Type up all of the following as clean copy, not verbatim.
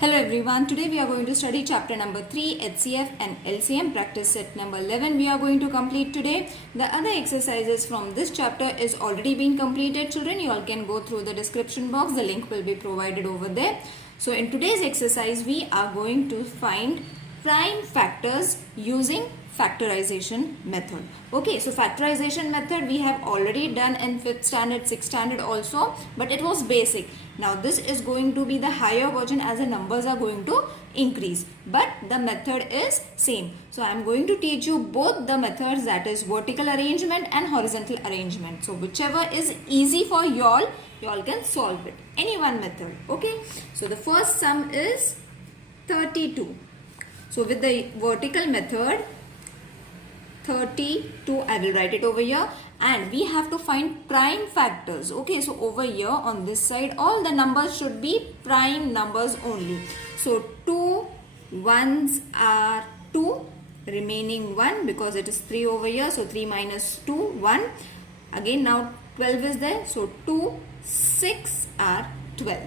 Hello everyone, today we are going to study chapter number 3 HCF and LCM practice set number 11 we are going to complete today. The other exercises from this chapter is already been completed children. You all can go through the description box, the link will be provided over there. So in today's exercise we are going to find prime factors using factorization method. Okay, so factorization method we have already done in 5th standard, 6th standard also, but it was basic. Now this is going to be the higher version as the numbers are going to increase, but the method is same. So I am going to teach you both the methods, that is vertical arrangement and horizontal arrangement. So whichever is easy for you all can solve it. Any one method. Okay, so the first sum is 32. So with the vertical method 32, I will write it over here, and we have to find prime factors. Okay, so over here on this side all the numbers should be prime numbers only. So 2 ones are 2, remaining 1 because it is 3 over here, so 3 minus 2 1. Again now 12 is there, so 2 6 are 12.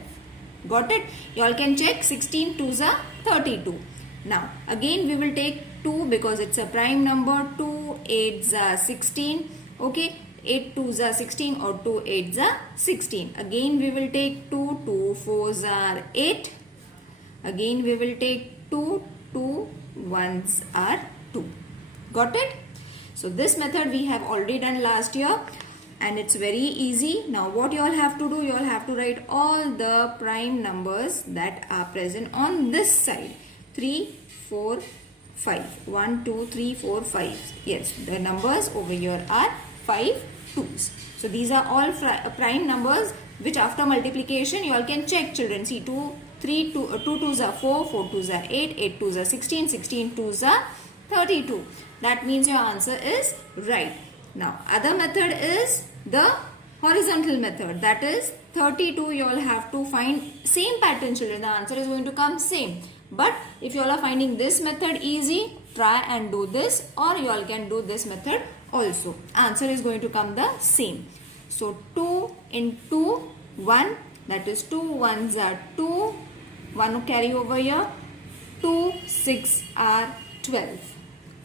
Got it? You all can check. 16 2s are 32. Now again we will take 2 because it's a prime number. 2 8s are 16. Okay, 8 2s are 16 or 2 8s are 16. Again we will take 2 2 4s are 8. Again we will take 2 2 1s are 2. Got it? So this method we have already done last year and it's very easy. Now what you all have to do, you all have to write all the prime numbers that are present on this side. 3 4 5. 1 2 3 4 5. Yes, the numbers over here are 5 2s. So these are all prime numbers which after multiplication you all can check children. See, 2 2s are 4, 4 2s are 8, 8 2s are 16, 16 2s are 32. That means your answer is right. Now other method is the horizontal method, that is 32. You all have to find same pattern children. The answer is going to come same. But if you all are finding this method easy, try and do this, or you all can do this method also. Answer is going to come the same. So 2 into 1, that is 2 1s are 2, 1 carry over here, 2 6 are 12.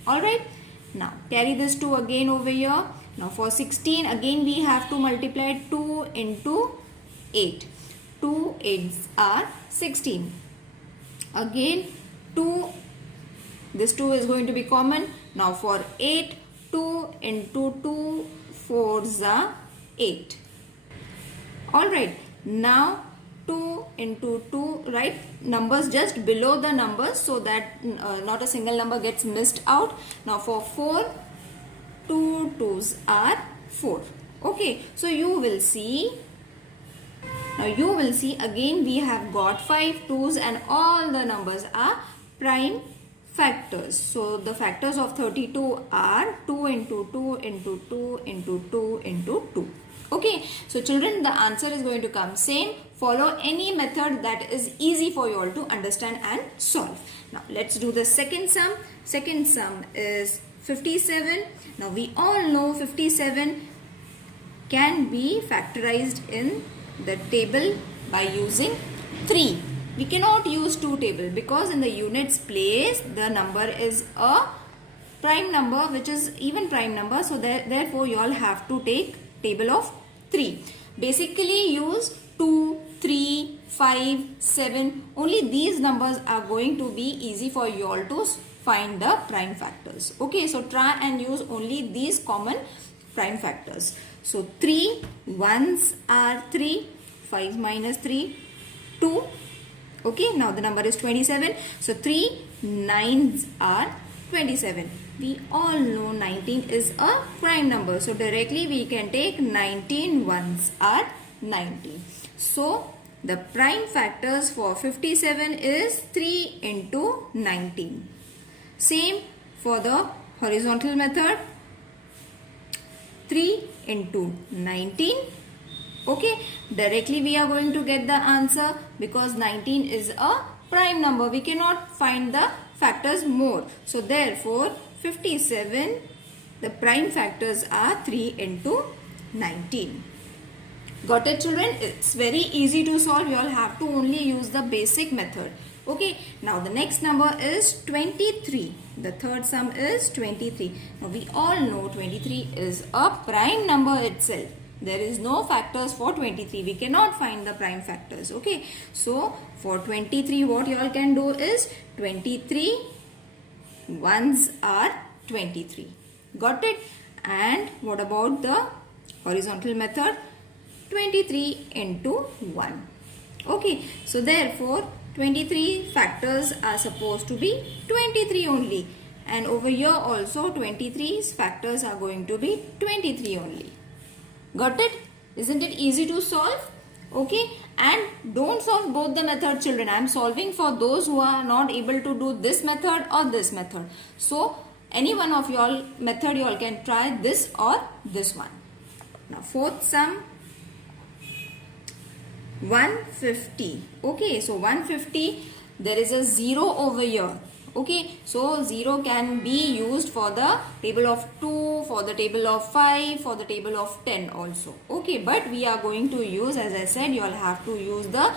Alright, now carry this 2 again over here. Now for 16 again we have to multiply 2 into 8. 2 8s are 16. Again 2, this 2 is going to be common. Now for 8, 2 into 2 4s are 8. Alright, now 2 into 2, write numbers just below the numbers so that not a single number gets missed out. Now for 4, 2 2s are 4. Okay, so you will see. Now you will see again we have got 5 2s and all the numbers are prime factors. So the factors of 32 are 2 into 2 into 2 into 2 into 2. Okay, so children, the answer is going to come same. Follow any method that is easy for you all to understand and solve. Now let's do the second sum. Second sum is 57. Now we all know 57 can be factorized in the table by using 3. We cannot use 2 table because in the units place the number is a prime number which is even prime number. So therefore you all have to take table of 3. Basically use 2, 3, 5, 7. Only these numbers are going to be easy for you all to find the prime factors. Okay, so try and use only these common prime factors. So 3 1s are 3, 5 minus 3 2. Okay, now the number is 27. So 3 9s are 27. We all know 19 is a prime number. So directly we can take 19 1s are 19. So the prime factors for 57 is 3 into 19. Same for the horizontal method. 3 into 19. Okay, directly we are going to get the answer because 19 is a prime number. We cannot find the factors more. So therefore 57, the prime factors are 3 into 19. Got it, children? It's very easy to solve. You all have to only use the basic method. Okay, now the next number is 23. The third sum is 23. Now we all know 23 is a prime number itself. There is no factors for 23. We cannot find the prime factors. Okay, so for 23 what you all can do is 23 ones are 23. Got it? And what about the horizontal method? 23 into 1. Okay, so therefore 23 factors are supposed to be 23 only, and over here also 23's factors are going to be 23 only. Got it? Isn't it easy to solve? Okay, and don't solve both the methods, children. I am solving for those who are not able to do this method or this method. So any one of your method you all can try, this or this one. Now fourth sum, 150. Okay, so 150, there is a 0 over here. Okay, so 0 can be used for the table of 2, for the table of 5, for the table of 10 also. Okay, but we are going to use, as I said, you all have to use the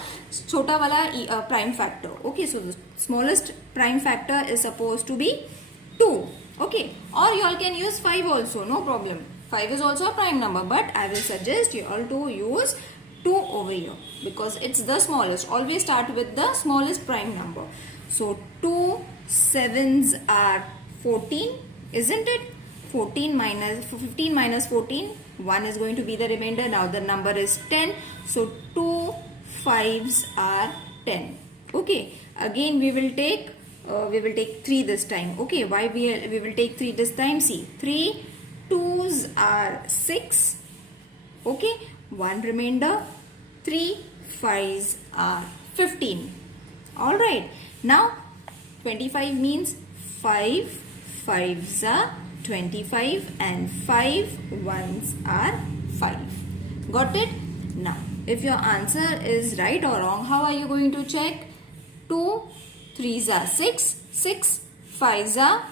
chota wala prime factor. Okay, so the smallest prime factor is supposed to be 2. Okay, or you all can use 5 also, no problem. 5 is also a prime number, but I will suggest you all to use 2 over here because it's the smallest. Always start with the smallest prime number. So 2 sevens are 14, isn't it? 15 minus 14, 1 is going to be the remainder. Now the number is 10. So 2 fives are 10. Okay, again we will take 3 this time. Okay, why we will take 3 this time? See, 3 twos are 6. Okay, 1 remainder. 3 fives are 15. Alright, now 25 means 5 fives are 25 and 5 ones are 5. Got it? Now, if your answer is right or wrong, how are you going to check? 2 threes are 6, 6 fives are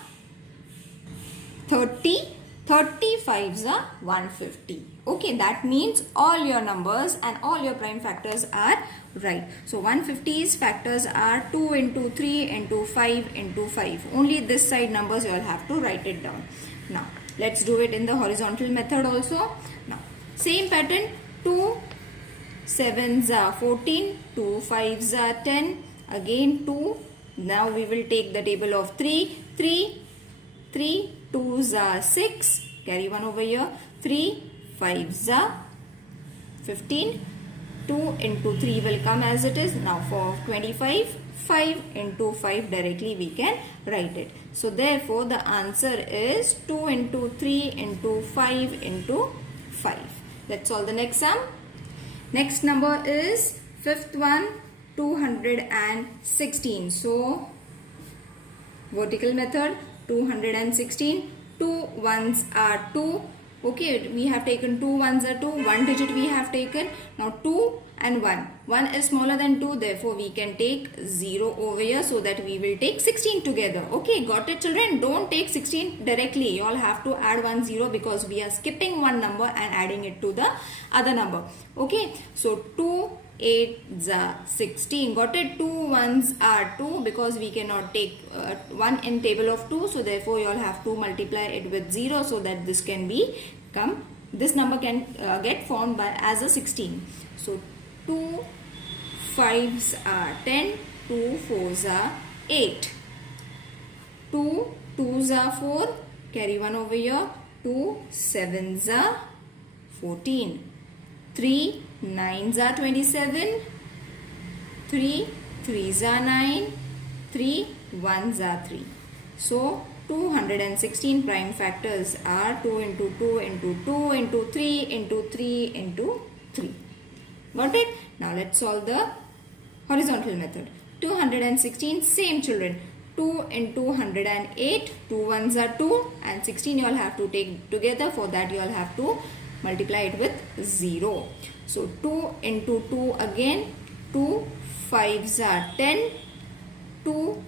30, 35s are 150. Okay, that means all your numbers and all your prime factors are right. So 150's factors are 2 into 3 into 5 into 5. Only this side numbers you all have to write it down. Now, let's do it in the horizontal method also. Now, same pattern, 2 sevens are 14, 2 fives are 10, again 2. Now we will take the table of 3, 3 twos are 6, carry 1 over here, 3 fives are 15, 2 into 3 will come as it is. Now for 25, 5 into 5 directly we can write it. So therefore the answer is 2 into 3 into 5 into 5. Let's solve the next sum. Next number is fifth one, 216. So vertical method, 216, 2 ones are 2. Okay, we have taken 2 ones are 2, 1 digit we have taken. Now 2 and 1. 1 is smaller than 2, therefore we can take 0 over here so that we will take 16 together. Okay, got it, children? Don't take 16 directly. You all have to add 1 0 because we are skipping one number and adding it to the other number. Okay, so 2 8s are 16. Got it? 2 ones are 2 because we cannot take 1 in table of 2. So therefore you all have to multiply it with 0 so that this can become, this number can get formed by as a 16. So 2 5s are 10, 2 4s are 8. 2 2s are 4, carry 1 over here, 2 7s are 14. 3 9s are 27, 3 3s are 9, 3 1s are 3. So 216 prime factors are 2 into 2 into 2 into 3 into 3 into 3. Got it? Now let's solve the horizontal method. 216, same children. 2 into 108, 2 ones are 2 and 16 you all have to take together. For that you all have to multiply it with 0. So 2 into 2 again, 2 5s are 10, 2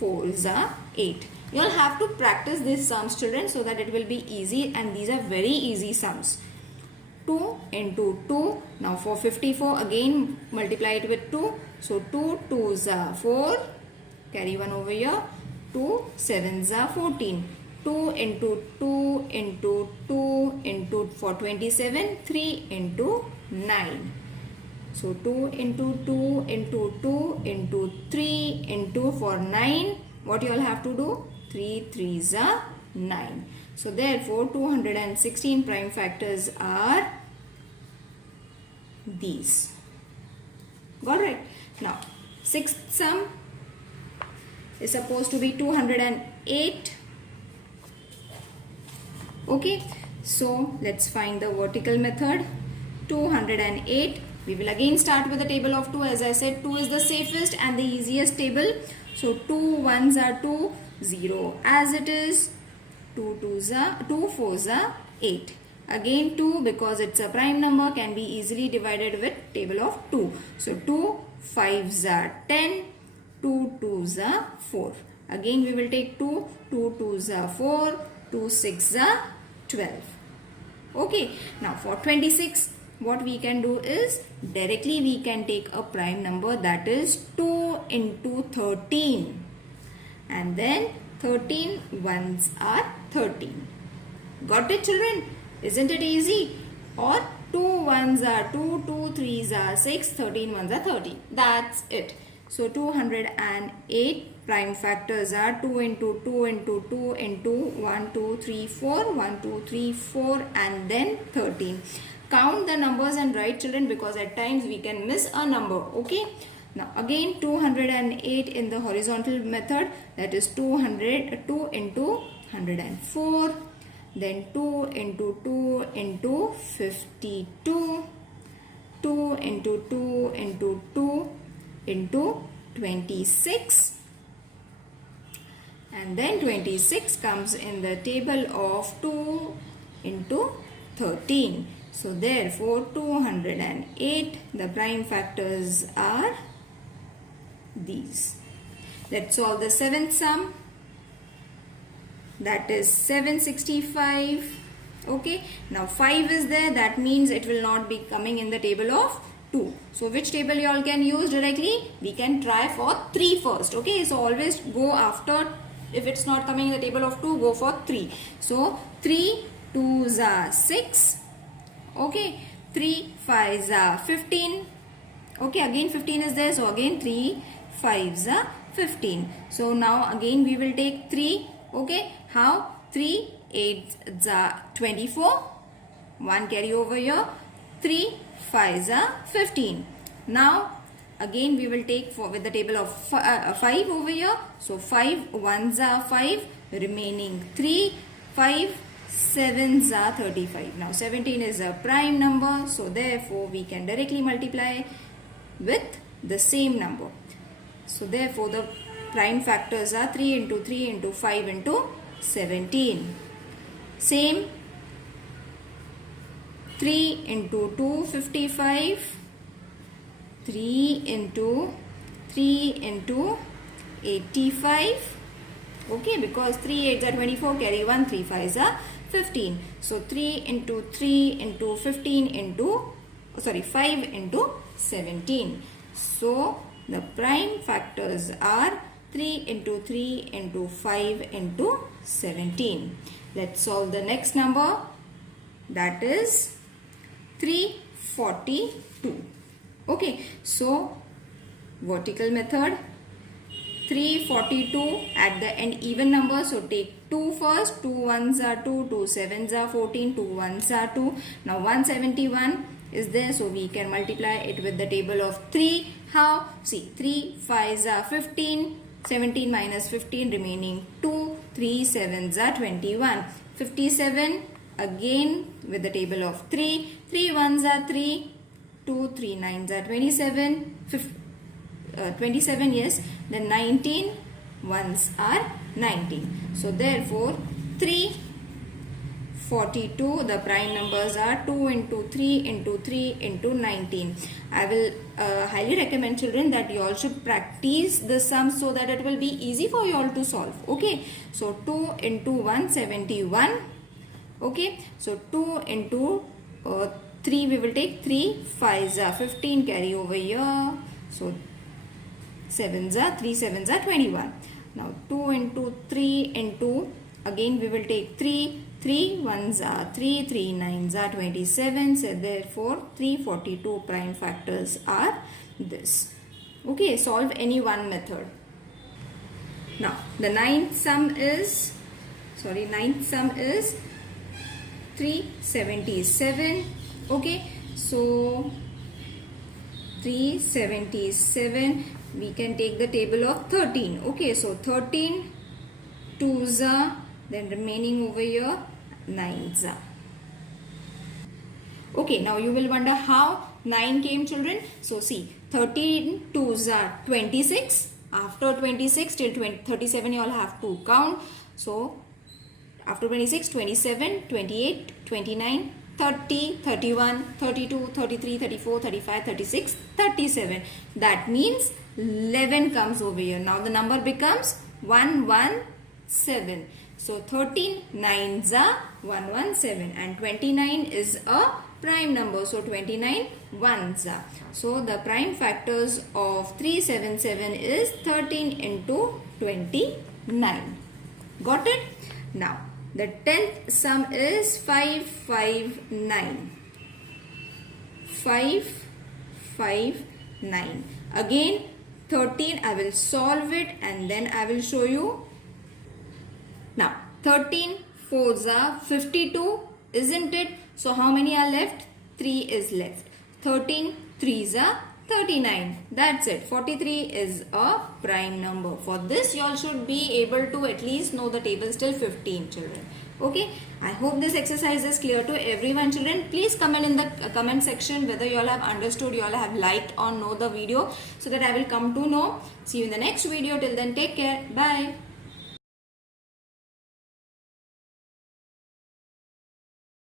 4s are 8. You all have to practice these sums, children, so that it will be easy, and these are very easy sums. 2 into 2. Now for 54 again multiply it with 2. So 2 2s are 4. Carry 1 over here. 2 7s are 14. 2 into 2 into 2 into for 27. 3 into 9. So 2 into 2 into 2 into 3 into for 9. What you all have to do? 3 3s are 9. So therefore 216 prime factors are these. Got right? Now sixth sum is supposed to be 208. Okay, so let's find the vertical method. 208. We will again start with the table of 2. As I said, 2 is the safest and the easiest table. So 2 1s are 2, 0 as it is. 2 4s are 8. Again 2, because it's a prime number, can be easily divided with table of 2. So 2 5s are 10, 2 2s are 4. Again we will take 2, 2 2s are 4, 2 6s are 12. Okay, now for 26, what we can do is directly we can take a prime number, that is 2 into 13, and then 13 ones are 13. Got it, children? Isn't it easy? Or 2 ones are 2, 2 3s are 6, 13 ones are 13. That's it. So 208 prime factors are 2 into 2 into 2 into 1 2 3 4, 1 2 3 4 and then 13. Count the numbers and write, children, because at times we can miss a number. Okay. Now again 208 in the horizontal method, that is 2 into 104, then 2 into 2 into 52, 2 into 2 into 2 into 26, and then 26 comes in the table of 2 into 13. So therefore 208, the prime factors are these. Let's solve the seventh sum, that is 765. Okay, now 5 is there, that means it will not be coming in the table of 2. So which table you all can use directly? We can try for 3 first. Okay, so always go after, if it's not coming in the table of 2, go for 3. So 3 2s are 6. Okay, 3 5s are 15. Okay, again 15 is there, so again 3 5s are 15. So now again we will take 3. Okay, how? 3 8s are 24. 1 carry over here. 3 5s are 15. Now again we will take with the table of 5 over here. So 5 1s are 5, remaining 3, 5 7s are 35. Now 17 is a prime number, so therefore we can directly multiply with the same number. So therefore the prime factors are 3 into 3 into 5 into 17. Same, 3 into 2 55, 3 into 3 into 85. Okay, because 3 8s are 24, carry 1, 3 5s are 15. So 3 into 3 into 15 into 5 into 17. So the prime factors are 3 into 3 into 5 into 17. Let's solve the next number, that is 342. Okay, so vertical method, 342 at the end even number, so take 2 first. 2 1s are 2, 2 7s are 14, 2 1s are 2. Now 171 is there, so we can multiply it with the table of 3. How? See, 3 5s are 15, 17 minus 15 remaining 2, 3 7s are 21. 57 again with the table of 3, 3 1s are 3, 2 3 9s are 27, 27, yes, then 19 ones are 19. So therefore 342, the prime numbers are 2 into 3 into 3 into 19. I will highly recommend, children, that you all should practice the sums so that it will be easy for you all to solve. Okay, so 2 into 171. Okay, so 2 into 3 we will take 3 5s are 15, carry over here. So 7s are 3 7s are 21. Now 2 into 3 into, again we will take 3 1s are 3 3 9s are 27. So therefore 342 prime factors are this. Okay, solve any one method. Now the ninth sum is 377. Okay, so 377, we can take the table of 13. Okay, so 13 2s are, then remaining over here 9s are. Okay, now you will wonder how 9 came, children. So see, 13 2s are 26. After 26 till 37 you all have to count. So after 26, 27, 28, 29, 30, 31, 32, 33, 34, 35, 36, 37. That means 11 comes over here. Now the number becomes 117. So 13 9s are 117 and 29 is a prime number. So 29 1s are. So the prime factors of 377 is 13 into 29. Got it? Now the 10th sum is 559. 559. Again 13, I will solve it and then I will show you. Now 13 4s are 52, isn't it? So how many are left? 3 is left. 13 3s are 39. That's it. 43 is a prime number. For this you all should be able to at least know the tables till 15, children. Okay, I hope this exercise is clear to everyone, children. Please comment in the comment section whether you all have understood, you all have liked or know the video, so that I will come to know. See you in the next video. Till then, take care. Bye.